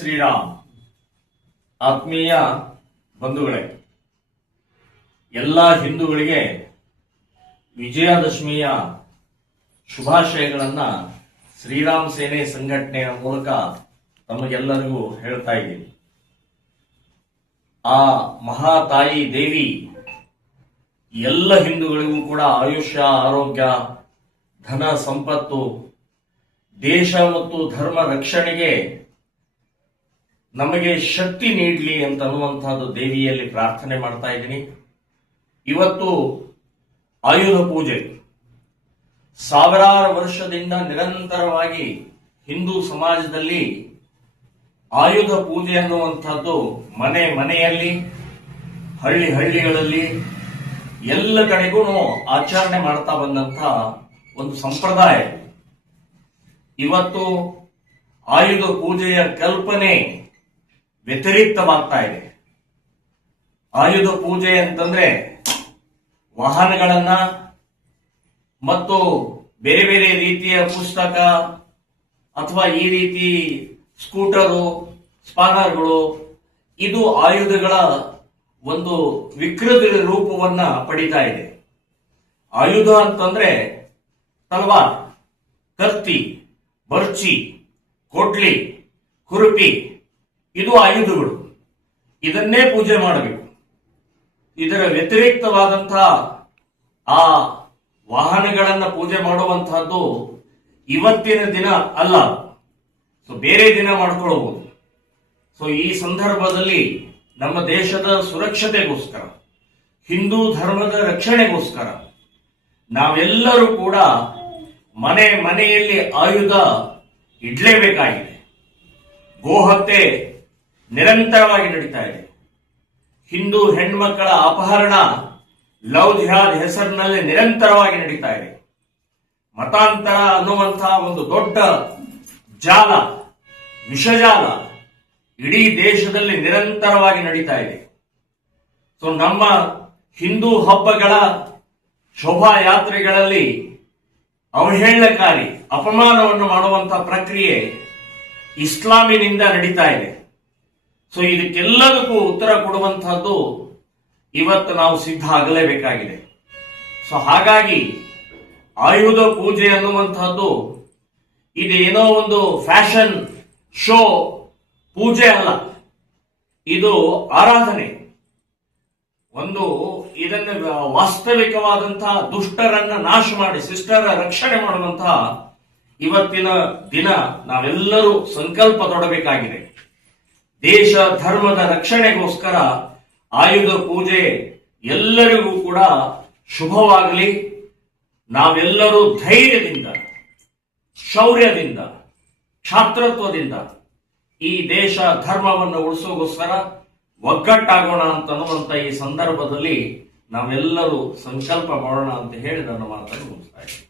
ಶ್ರೀರಾಮ್. ಆತ್ಮೀಯ ಬಂಧುಗಳೇ, ಎಲ್ಲ ಹಿಂದೂಗಳಿಗೆ ವಿಜಯದಶಮಿಯ ಶುಭಾಶಯಗಳನ್ನ ಶ್ರೀರಾಮ್ ಸೇನೆ ಸಂಘಟನೆಯ ಮೂಲಕ ತಮಗೆಲ್ಲರಿಗೂ ಹೇಳ್ತಾ ಇದ್ದೀನಿ. ಆ ಮಹಾತಾಯಿ ದೇವಿ, ಎಲ್ಲ ಹಿಂದೂಗಳಿಗೂ ಕೂಡ ಆಯುಷ್ಯ, ಆರೋಗ್ಯ, ಧನ, ಸಂಪತ್ತು, ದೇಶ ಮತ್ತು ಧರ್ಮ ರಕ್ಷಣೆಗೆ ನಮಗೆ ಶಕ್ತಿ ನೀಡಲಿ ಅಂತ ಅನ್ನುವಂಥದ್ದು ದೇವಿಯಲ್ಲಿ ಪ್ರಾರ್ಥನೆ ಮಾಡ್ತಾ ಇದ್ದೀನಿ. ಇವತ್ತು ಆಯುಧ ಪೂಜೆ. ಸಾವಿರಾರು ವರ್ಷದಿಂದ ನಿರಂತರವಾಗಿ ಹಿಂದೂ ಸಮಾಜದಲ್ಲಿ ಆಯುಧ ಪೂಜೆ ಅನ್ನುವಂಥದ್ದು ಮನೆ ಮನೆಯಲ್ಲಿ, ಹಳ್ಳಿ ಹಳ್ಳಿಗಳಲ್ಲಿ, ಎಲ್ಲ ಕಡೆಗೂ ಆಚರಣೆ ಮಾಡ್ತಾ ಬಂದಂತ ಒಂದು ಸಂಪ್ರದಾಯ. ಇವತ್ತು ಆಯುಧ ಪೂಜೆಯ ಕಲ್ಪನೆ ವ್ಯತಿರಿಕ್ತವಾಗ್ತಾ ಇದೆ. ಆಯುಧ ಪೂಜೆ ಅಂತಂದ್ರೆ ವಾಹನಗಳನ್ನ ಮತ್ತು ಬೇರೆ ಬೇರೆ ರೀತಿಯ ಪುಸ್ತಕ ಅಥವಾ ಈ ರೀತಿ ಸ್ಕೂಟರು, ಸ್ಪಾನರ್ಗಳು, ಇದು ಆಯುಧಗಳ ಒಂದು ವಿಕೃತ ರೂಪವನ್ನ ಪಡಿತಾ ಇದೆ. ಆಯುಧ ಅಂತಂದ್ರೆ ತಲವಾರ್, ಕತ್ತಿ, ಬರ್ಚಿ, ಕೊಡ್ಲಿ, ಕುರುಪಿ ಇದು ಆಯುಧಗಳು. ಇದನ್ನೇ ಪೂಜೆ ಮಾಡಬೇಕು. ಇದರ ವ್ಯತಿರಿಕ್ತವಾದಂತಹ ಆ ವಾಹನಗಳನ್ನ ಪೂಜೆ ಮಾಡುವಂತಹದ್ದು ಇವತ್ತಿನ ದಿನ ಅಲ್ಲ. ಸೊ ಬೇರೆ ದಿನ ಮಾಡ್ಕೊಳ್ಬಹುದು ಸೊ ಈ ಸಂದರ್ಭದಲ್ಲಿ ನಮ್ಮ ದೇಶದ ಸುರಕ್ಷತೆಗೋಸ್ಕರ, ಹಿಂದೂ ಧರ್ಮದ ರಕ್ಷಣೆಗೋಸ್ಕರ ನಾವೆಲ್ಲರೂ ಕೂಡ ಮನೆ ಮನೆಯಲ್ಲಿ ಆಯುಧ ಇಡ್ಲೇಬೇಕಾಗಿದೆ. ಗೋಹತ್ಯೆ ನಿರಂತರವಾಗಿ ನಡೀತಾ ಇದೆ. ಹಿಂದೂ ಹೆಣ್ಮಕ್ಕಳ ಅಪಹರಣ ಲವ್ ಜಿಹಾದ್ ಹೆಸರಿನಲ್ಲಿ ನಿರಂತರವಾಗಿ ನಡೀತಾ ಇದೆ. ಮತಾಂತರ ಅನ್ನುವಂತಹ ಒಂದು ದೊಡ್ಡ ಜಾಲ, ವಿಷಜಾಲ ಇಡೀ ದೇಶದಲ್ಲಿ ನಿರಂತರವಾಗಿ ನಡೀತಾ ಇದೆ. ಸೊ ನಮ್ಮ ಹಿಂದೂ ಹಬ್ಬಗಳ ಶೋಭಾಯಾತ್ರೆಗಳಲ್ಲಿ ಅವಹೇಳನಕಾರಿ ಅಪಮಾನವನ್ನು ಮಾಡುವಂತಹ ಪ್ರಕ್ರಿಯೆ ಇಸ್ಲಾಮಿನಿಂದ ನಡೀತಾ ಇದೆ. ಸೊ ಇದಕ್ಕೆಲ್ಲದಕ್ಕೂ ಉತ್ತರ ಕೊಡುವಂತಹದ್ದು ಇವತ್ತು ನಾವು ಸಿದ್ಧ ಆಗಲೇಬೇಕಾಗಿದೆ. ಸೊ ಹಾಗಾಗಿ ಆಯುಧ ಪೂಜೆ ಅನ್ನುವಂತಹದ್ದು ಇದೇನೋ ಒಂದು ಫ್ಯಾಷನ್ ಶೋ ಪೂಜೆ ಅಲ್ಲ. ಇದು ಆರಾಧನೆ. ಒಂದು ಇದನ್ನು ವಾಸ್ತವಿಕವಾದಂತಹ ದುಷ್ಟರನ್ನ ನಾಶ ಮಾಡಿ, ಸಿಸ್ಟರ ರಕ್ಷಣೆ ಮಾಡುವಂತಹ ಇವತ್ತಿನ ದಿನ ನಾವೆಲ್ಲರೂ ಸಂಕಲ್ಪ ತೊಡಬೇಕಾಗಿದೆ. ದೇಶ ಧರ್ಮದ ರಕ್ಷಣೆಗೋಸ್ಕರ ಆಯುಧ ಪೂಜೆ ಎಲ್ಲರಿಗೂ ಕೂಡ ಶುಭವಾಗಲಿ. ನಾವೆಲ್ಲರೂ ಧೈರ್ಯದಿಂದ, ಶೌರ್ಯದಿಂದ ಛಾತ್ರತ್ವದಿಂದ ಈ ದೇಶ ಧರ್ಮವನ್ನು ಉಳಿಸೋಗೋಸ್ಕರ ಒಗ್ಗಟ್ಟಾಗೋಣ ಅಂತ ಅನ್ನುವಂಥ ಈ ಸಂದರ್ಭದಲ್ಲಿ ನಾವೆಲ್ಲರೂ ಸಂಕಲ್ಪ ಮಾಡೋಣ ಅಂತ ಹೇಳಿ ನನ್ನ ಮಾತನ್ನು ಮುಗಿಸ್ತಾ ಇದ್ದೀನಿ.